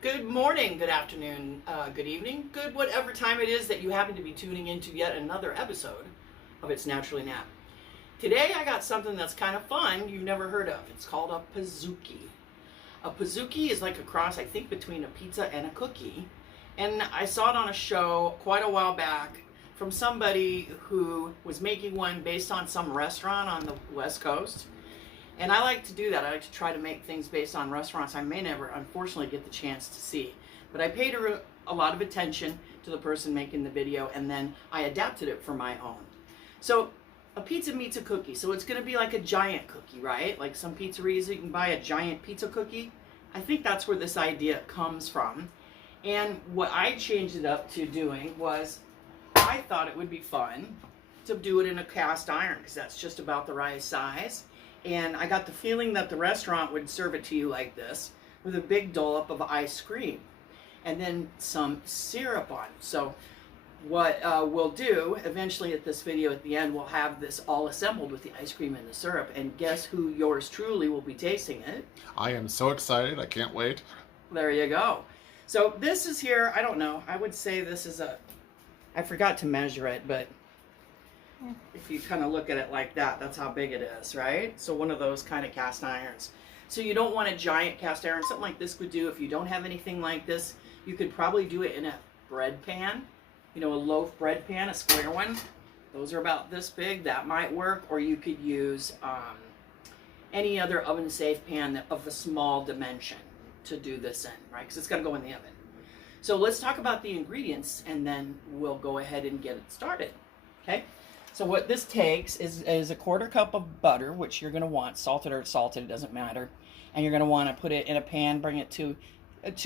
Good morning, good afternoon, good evening, good whatever time it is that you happen to be tuning into yet another episode of It's Naturally Nat. Today I got something that's kind of fun you've never heard of. It's called a Pizookie. A Pizookie is like a cross, I think, between a pizza and a cookie. And I saw it on a show quite a while back from somebody who was making one based on some restaurant on the West Coast. And I like to do that. I like to try to make things based on restaurants I may never, unfortunately, get the chance to see. But I paid a lot of attention to the person making the video, and then I adapted it for my own. So a pizza meets a cookie. So it's going to be like a giant cookie, right? Like some pizzerias, you can buy a giant pizza cookie. I think that's where this idea comes from. And what I changed it up to doing was I thought it would be fun to do it in a cast iron because that's just about the right size. And I got the feeling that the restaurant would serve it to you like this with a big dollop of ice cream and then some syrup on it. So what we'll do eventually at this video at the end, we'll have this all assembled with the ice cream and the syrup. And guess who yours truly will be tasting it? I am so excited. I can't wait. There you go. So this is here, I don't know, I would say this is I forgot to measure it, but if you kind of look at it like that, that's how big it is, right? So one of those kind of cast irons. So you don't want a giant cast iron. Something like this would do. If you don't have anything like this, you could probably do it in a bread pan. You know, a loaf bread pan, a square one. Those are about this big. That might work. Or you could use any other oven-safe pan of a small dimension to do this in, right? Because it's got to go in the oven. So let's talk about the ingredients, and then we'll go ahead and get it started, okay? So what this takes is a quarter cup of butter, which you're going to want, salted or salted, it doesn't matter. And you're going to want to put it in a pan, bring it to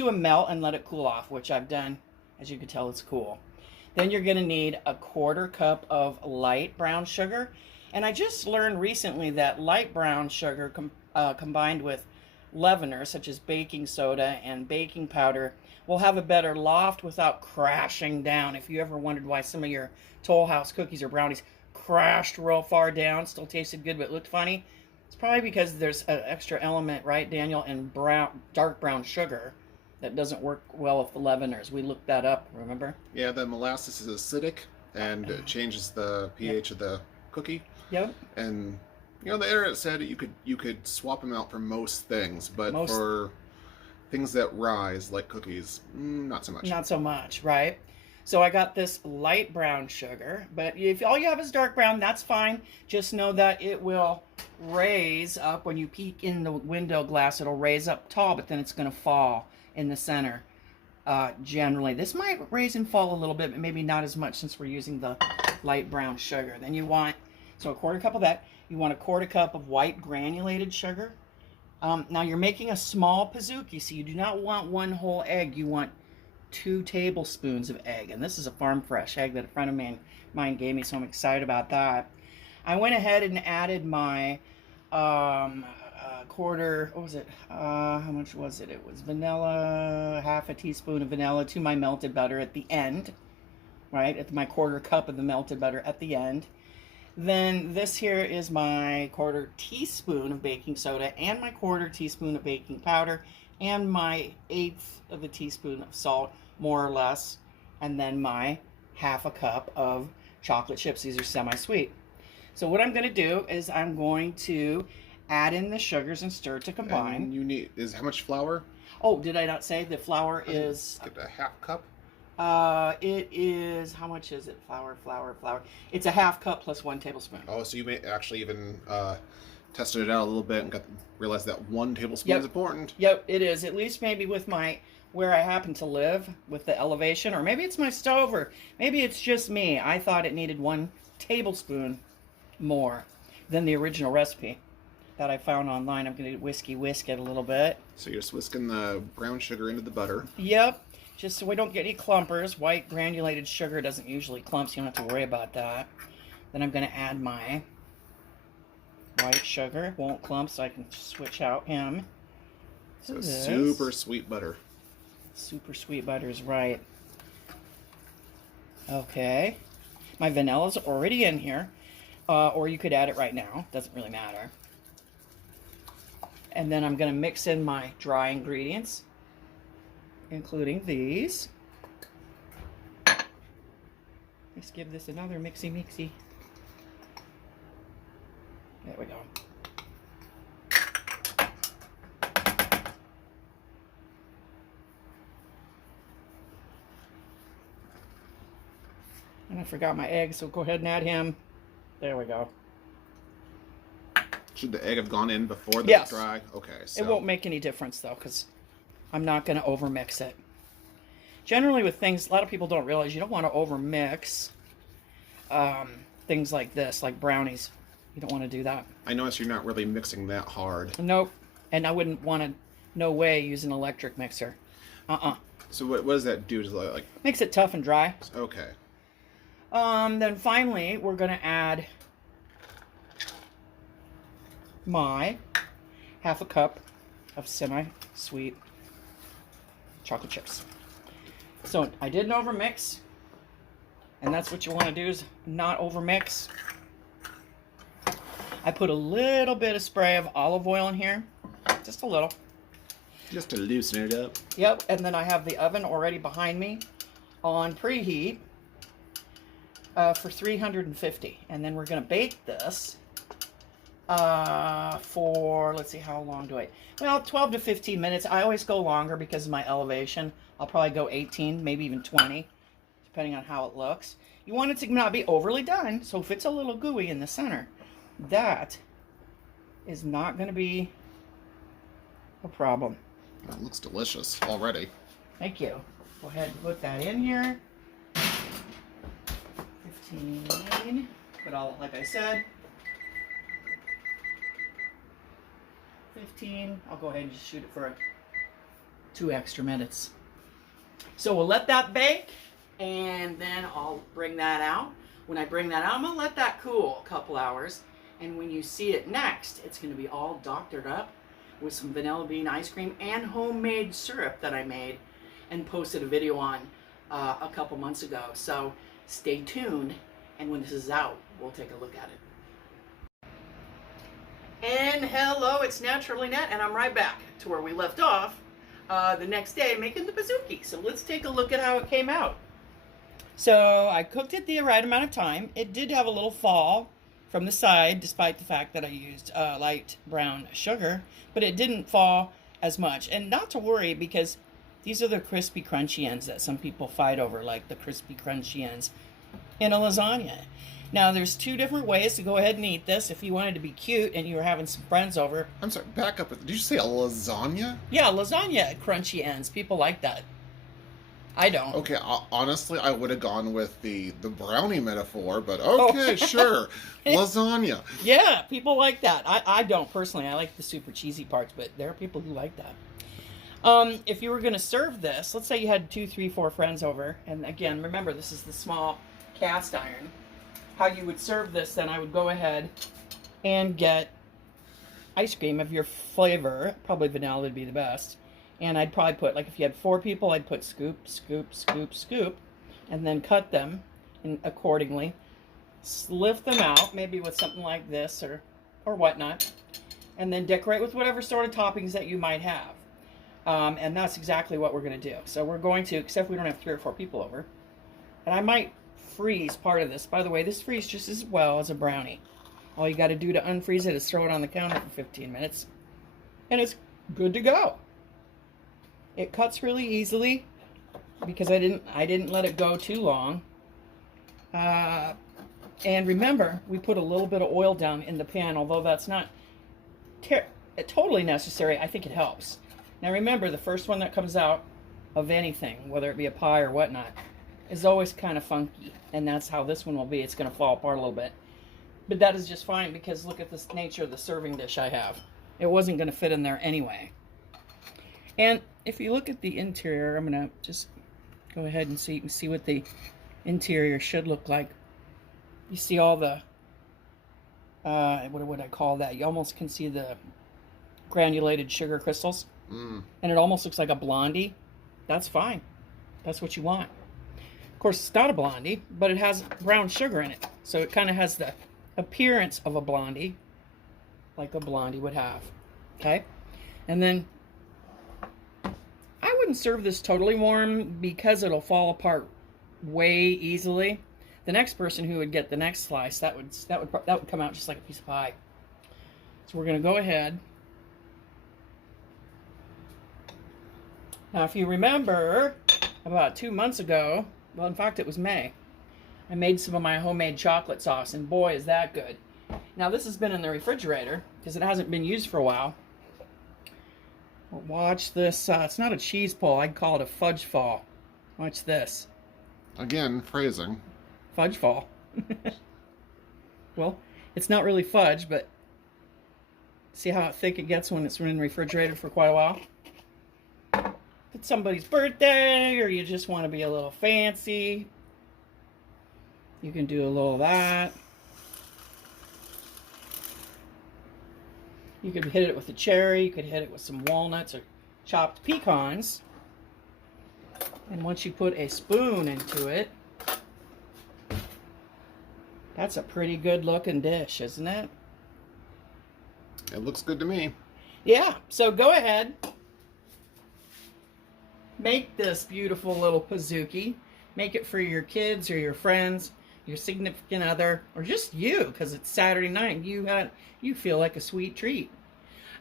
a melt, and let it cool off, which I've done. As you can tell, it's cool. Then you're going to need a quarter cup of light brown sugar. And I just learned recently that light brown sugar combined with leaveners, such as baking soda and baking powder, will have a better loft without crashing down. If you ever wondered why some of your Toll House cookies or brownies crashed real far down, still tasted good but looked funny, it's probably because there's an extra element, right, Daniel, in dark brown sugar that doesn't work well with the leaveners. We looked that up, remember? Yeah, the molasses is acidic and it changes the pH of the cookie. Yep. And you know, the internet said you could swap them out for most things, but for things that rise like cookies, not so much. Not so much, right? So I got this light brown sugar, but if all you have is dark brown, that's fine. Just know that it will raise up when you peek in the window glass. It'll raise up tall, but then it's going to fall in the center. Generally, this might raise and fall a little bit, but maybe not as much since we're using the light brown sugar. Then you want, so a quarter cup of that. You want a quarter cup of white granulated sugar. Now you're making a small Pizookie, so you do not want one whole egg. You want 2 tablespoons of egg, and this is a farm fresh egg that a friend of mine gave me, so I'm excited about that. I went ahead and added my quarter, what was it, how much was it? It was vanilla, half a teaspoon of vanilla to my melted butter at the end, right, at my quarter cup of the melted butter at the end. Then this here is my quarter teaspoon of baking soda and my quarter teaspoon of baking powder and my 1/8 of a teaspoon of salt, more or less, and then my half a cup of chocolate chips. These are semi-sweet. So what I'm going to do is I'm going to add in the sugars and stir to combine. And you need, how much flour? Oh, did I not say the flour is... Get a half cup? It is, how much is it? Flour. It's a half cup plus 1 tablespoon. Oh, so you may actually even tested it out a little bit and realized that 1 tablespoon is important. Yep, it is. At least maybe with where I happen to live, with the elevation, or maybe it's my stove, or maybe it's just me. I thought it needed 1 tablespoon more than the original recipe that I found online. I'm going to whisk it a little bit. So you're just whisking the brown sugar into the butter. Yep. Just so we don't get any clumpers. White granulated sugar doesn't usually clump, so you don't have to worry about that. Then I'm going to add my white sugar. It won't clump, so I can switch out him. So super sweet butter. Super sweet butter is right. Okay. My vanilla's already in here. Or you could add it right now. Doesn't really matter. And then I'm going to mix in my dry ingredients. including these. Let's give this another mixy. There we go. And I forgot my egg, so go ahead and add him. There we go. Should the egg have gone in before the yes. dry? Okay. So. It won't make any difference, though, because I'm not going to overmix it. Generally, with things, a lot of people don't realize you don't want to overmix things like this, like brownies. You don't want to do that. I notice you're not really mixing that hard. Nope. And I wouldn't want to, no way, use an electric mixer. So what does that do? Like makes it tough and dry. Okay. Then finally, we're going to add my half a cup of semi-sweet chocolate chips. So I didn't overmix, and that's what you want to do, is not overmix. I put a little bit of spray of olive oil in here, just a little. Just to loosen it up. Yep, and then I have the oven already behind me on preheat for 350. And then we're going to bake this for, let's see, how long do I, well, 12 to 15 minutes. I always go longer because of my elevation. I'll probably go 18, maybe even 20, depending on how it looks. You want it to not be overly done, so if it's a little gooey in the center, that is not going to be a problem. That looks delicious already. Thank you. Go ahead and put that in here. 15. Put all, like I said, 15. I'll go ahead and just shoot it for 2 extra minutes. So we'll let that bake, and then I'll bring that out. When I bring that out, I'm going to let that cool a couple hours. And when you see it next, it's going to be all doctored up with some vanilla bean ice cream and homemade syrup that I made and posted a video on a couple months ago. So stay tuned, and when this is out, we'll take a look at it. And hello, it's Naturally Nat, and I'm right back to where we left off the next day making the Pizookie. So let's take a look at how it came out. So I cooked it the right amount of time. It did have a little fall from the side, despite the fact that I used light brown sugar, but it didn't fall as much. And not to worry, because these are the crispy crunchy ends that some people fight over, like the crispy crunchy ends in a lasagna. Now, there's 2 different ways to go ahead and eat this. If you wanted to be cute and you were having some friends over. I'm sorry, back up. Did you say a lasagna? Yeah, lasagna crunchy ends. People like that. I don't. Okay, honestly, I would have gone with the brownie metaphor, but okay, sure. Lasagna. Yeah, people like that. I don't personally. I like the super cheesy parts, but there are people who like that. If you were going to serve this, let's say you had 2, 3, 4 friends over, and again, remember, this is the small cast iron. How you would serve this, then I would go ahead and get ice cream of your flavor. Probably vanilla would be the best. And I'd probably put, like if you had 4 people, I'd put scoop, scoop, scoop, scoop, and then cut them accordingly. Lift them out, maybe with something like this or whatnot. And then decorate with whatever sort of toppings that you might have. And that's exactly what we're going to do. So we're going to, except we don't have 3 or 4 people over. And I might freeze part of this. By the way, this freezes just as well as a brownie. All you got to do to unfreeze it is throw it on the counter for 15 minutes. And it's good to go. It cuts really easily because I didn't let it go too long. And remember, we put a little bit of oil down in the pan, although that's not totally necessary. I think it helps. Now remember, the first one that comes out of anything, whether it be a pie or whatnot, is always kind of funky. And that's how this one will be. It's going to fall apart a little bit. But that is just fine because look at the nature of the serving dish I have. It wasn't going to fit in there anyway. And if you look at the interior, I'm going to just go ahead and so you can see what the interior should look like. You see all the, what would I call that? You almost can see the granulated sugar crystals. And it almost looks like a blondie. That's fine. That's what you want. Of course, it's not a blondie, but it has brown sugar in it. So it kind of has the appearance of a blondie, like a blondie would have. Okay? And then I wouldn't serve this totally warm because it'll fall apart way easily. The next person who would get the next slice, that would come out just like a piece of pie. So we're going to go ahead. Now, if you remember, about 2 months ago, well, in fact, it was May, I made some of my homemade chocolate sauce, and boy, is that good. Now, this has been in the refrigerator because it hasn't been used for a while. Watch this. It's not a cheese pull. I'd call it a fudge fall. Watch this. Again, phrasing. Fudge fall. Well, it's not really fudge, but see how thick it gets when it's been refrigerated for quite a while? If it's somebody's birthday or you just want to be a little fancy, you can do a little of that. You could hit it with a cherry, you could hit it with some walnuts or chopped pecans. And once you put a spoon into it, that's a pretty good looking dish, isn't it? It looks good to me. Yeah, so go ahead. Make this beautiful little Pizookie. Make it for your kids or your friends, your significant other, or just you, because it's Saturday night. You feel like a sweet treat.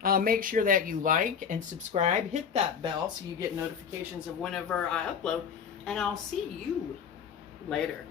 Make sure that you like and subscribe. Hit that bell so you get notifications of whenever I upload. And I'll see you later.